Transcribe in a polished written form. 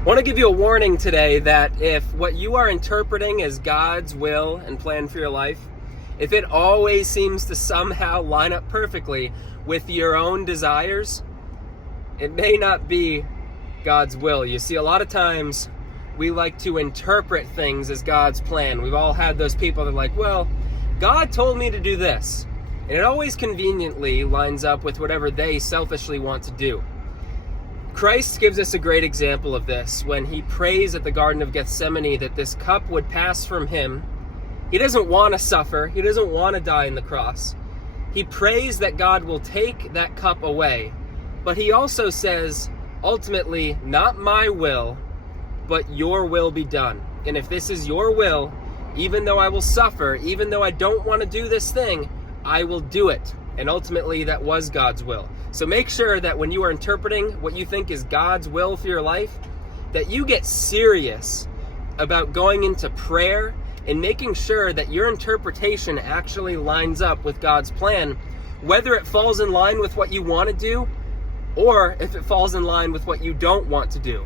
I want to give you a warning today that if what you are interpreting as God's will and plan for your life, if it always seems to somehow line up perfectly with your own desires, it may not be God's will. You see, a lot of times we like to interpret things as God's plan. We've all had those people that are like, well, God told me to do this. And it always conveniently lines up with whatever they selfishly want to do. Christ gives us a great example of this when he prays at the Garden of Gethsemane that this cup would pass from him. He doesn't want to suffer. He doesn't want to die on the cross. He prays that God will take that cup away. But he also says, ultimately, not my will, but your will be done. And if this is your will, even though I will suffer, even though I don't want to do this thing, I will do it. And ultimately, that was God's will. So make sure that when you are interpreting what you think is God's will for your life, that you get serious about going into prayer and making sure that your interpretation actually lines up with God's plan, whether it falls in line with what you want to do or if it falls in line with what you don't want to do.